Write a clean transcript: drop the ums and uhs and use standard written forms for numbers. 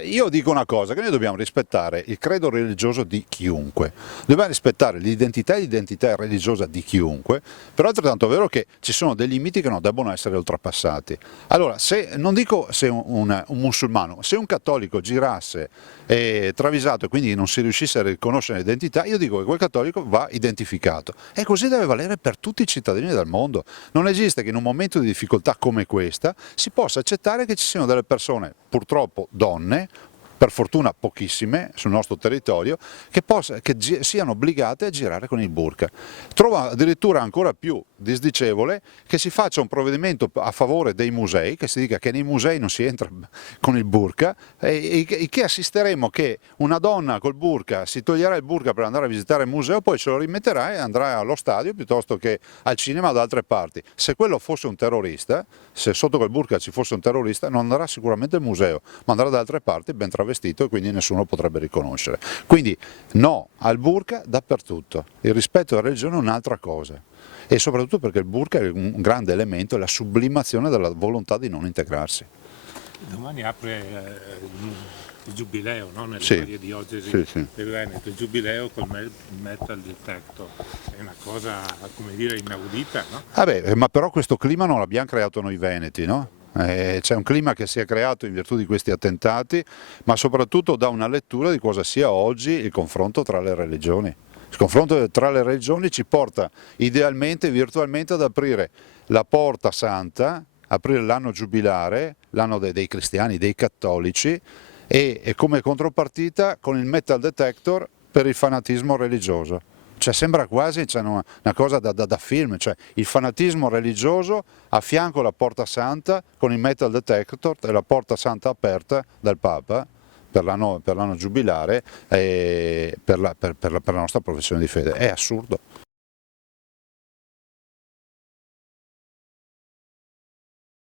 Io dico una cosa, che noi dobbiamo rispettare il credo religioso di chiunque, dobbiamo rispettare l'identità religiosa di chiunque, però è altrettanto vero che ci sono dei limiti che non debbono essere oltrepassati. Allora, non dico se un musulmano, se un cattolico girasse travisato e quindi non si riuscisse a riconoscere l'identità, io dico che quel cattolico va identificato. E così deve valere per tutti i cittadini del mondo. Non esiste che in un momento di difficoltà come questa si possa accettare che ci siano delle persone, purtroppo donne, per fortuna pochissime sul nostro territorio, che siano obbligate a girare con il burqa. Trovo addirittura ancora più disdicevole che si faccia un provvedimento a favore dei musei, che si dica che nei musei non si entra con il burqa, e che assisteremo che una donna col burqa si toglierà il burqa per andare a visitare il museo, poi ce lo rimetterà e andrà allo stadio piuttosto che al cinema o da altre parti. Se quello fosse un terrorista, se sotto quel burqa ci fosse un terrorista, non andrà sicuramente al museo, ma andrà da altre parti ben travestito e quindi nessuno potrebbe riconoscere. Quindi no al burqa dappertutto. Il rispetto della religione è un'altra cosa. E soprattutto perché il burqa è un grande elemento, è la sublimazione della volontà di non integrarsi. Domani apre il giubileo, no? Nelle Sì, varie diocesi sì. del Veneto, il giubileo col metal detector, è una cosa, come dire, inaudita, no? Vabbè, ma però questo clima non l'abbiamo creato noi veneti, no? C'è un clima che si è creato in virtù di questi attentati, ma soprattutto da una lettura di cosa sia oggi il confronto tra le religioni. Il confronto tra le religioni ci porta idealmente, virtualmente ad aprire la porta santa, aprire l'anno giubilare, l'anno dei cristiani, dei cattolici, e come contropartita con il metal detector per il fanatismo religioso. Cioè sembra quasi una cosa da film, cioè il fanatismo religioso a fianco la porta santa con il metal detector e la porta santa aperta dal Papa per l'anno giubilare e per la nostra professione di fede. È assurdo.